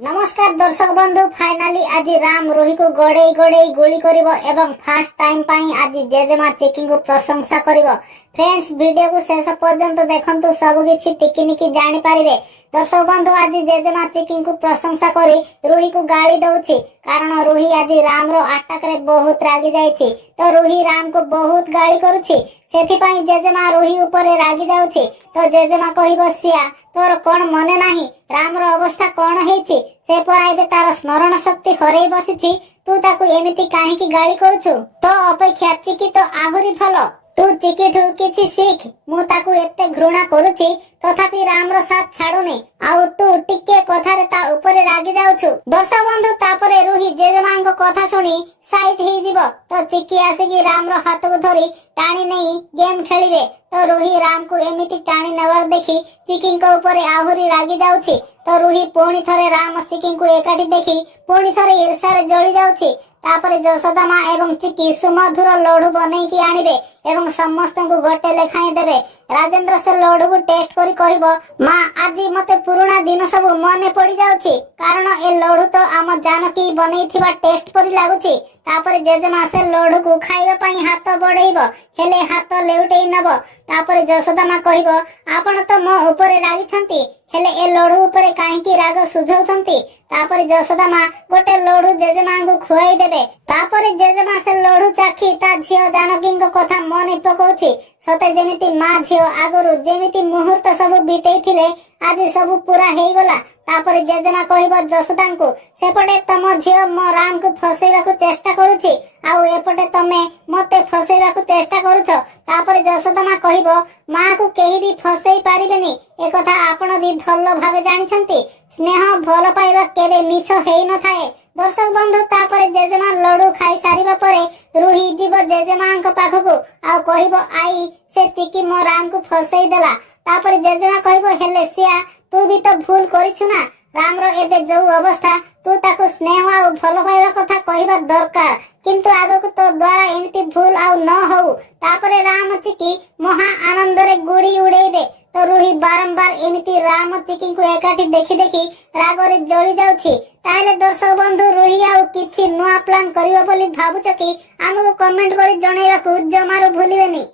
नमस्कार दर्शक बंधु फाइनाली आज राम रोही को गड़े गड़े गुली करिवो एवं फर्स्ट टाइम पाई आज जेजेमा चेकिंग को प्रशंसा करिवो। फ्रेंड्स वीडियो को शेष पर्यंत देखंतु सब किछि टिकिनिकी जानि पारिबे। दर्शक बंधु आज जेजेमा चेकिंग को प्रशंसा करी रोही को गाली दउछि कारण रोही आज राम रो अटैक रे बहुत रागी जाइछि तो रोही राम को बहुत गाली करूछि सेथि पई जेजेमा रोही ऊपर रागी जाउछि तो जेजेमा कहिबो सिया तोर कोन मने नाही राम रो अवस्था कोन हेछि से पराइबे तार स्मरण शक्ति हरई बसिछि तू ताकू एमिति काहे की गाली करूछु तो अपेक्षा चिकी तो आहुरी भलो तू चिकीठू किछि सीख मु ताकू एते घृणा करूछि तथापि राम रो साथ छाडुनी आउ तू टिके कथारे ता ऊपर रागी जाउछु। दर्शक बंधु तापरे रोही जेजेमांको कथा सुनी साइड हे जीवो तो चिकी आसीकी राम रो हाथ को धरी टाणी नहीं गेम खेलिबे तो रोही राम को एमिति टाणी नेवार देखि चिकी को ऊपर आहुरी रागी जाउछि तो रोही पुणी थरे राम चिकी को एकाठी देखि पुणी थरे ईर्ष्या रे जळी जाउछि। तापरे यशोदा माँ एवं चिकी सुमधुर लड्डू बनै की आनिबे एवं समस्त को गोटे लेखाई देबे। राजेंद्र से लड्डू को टेस्ट करी कहबो माँ आज मते पुराना दिन सब मने पड़ी जाउछि कारण ए लड्डू तो आम जानकी बनैथिबा टेस्ट परि लागुछि। तापरे जेजेमा से लड्डू को खाइबा पई हाथ बढैबो हेले हाथ लेउटेई नबो। तापरे यशोदा माँ कहबो आपण तो मो ऊपर रागी छंती हेले ए लड्डू ऊपर काहे की राग सुझौछंती। तापरे यशोदा माँ गोटे लड्डू जेजेमा को खुआई देबे। तापरे जेजेमा से लड्डू चाखी ता झियो जानकी को कथा मने पकोछि सते जेमिति माँ झियो आगरु जेमिति मुहूर्त सब बितेइथिले आज सब पूरा हेई गला। तापरे जेजेमा कहबो यशोदा को सेपटे तम झियो मो राम को फसेइबा को चेष्टा करूछि आउ एपटे तमे मते फसेइबा को चेष्टा करूछो। तापरे यशोदा माँ कहबो माँ को केही भी फसेई पारिबेनी ए कथा आपण भी भलो भाबे जानिछंती स्नेह भलो पाइबा केबे मिछ हेई न थाए। दर्शक बंधु तापरे जेजेमा लड्डू खाई सारिबा परे रोही जीव जेजेमांक पाखको आउ कहबो आई से चिकी मो राम को फसेई देला। तापरे जेजेमा कहबो हेले सिया तू भी तो भूल करिछु ना राम रो एबे जो अवस्था तू ताको स्नेह आउ भलो पाइबा कथा कहबा दरकार किंतु आगको तो द्वारा एमिति भूल आउ न होउ। तापरे राम चिकी महा आनंद रे गुड़ी उड़ेबे तो रोही बारंबार एमिति राम चिकी को एकाठी देखि देखि रागरे जळी जाउछि। ताले दर्शक बंधु रोही आउ किछि नुआ प्लान करियो बोली भाबुछ कि हमको कमेंट करी जणैबाकू जमारो भूलिबेनी।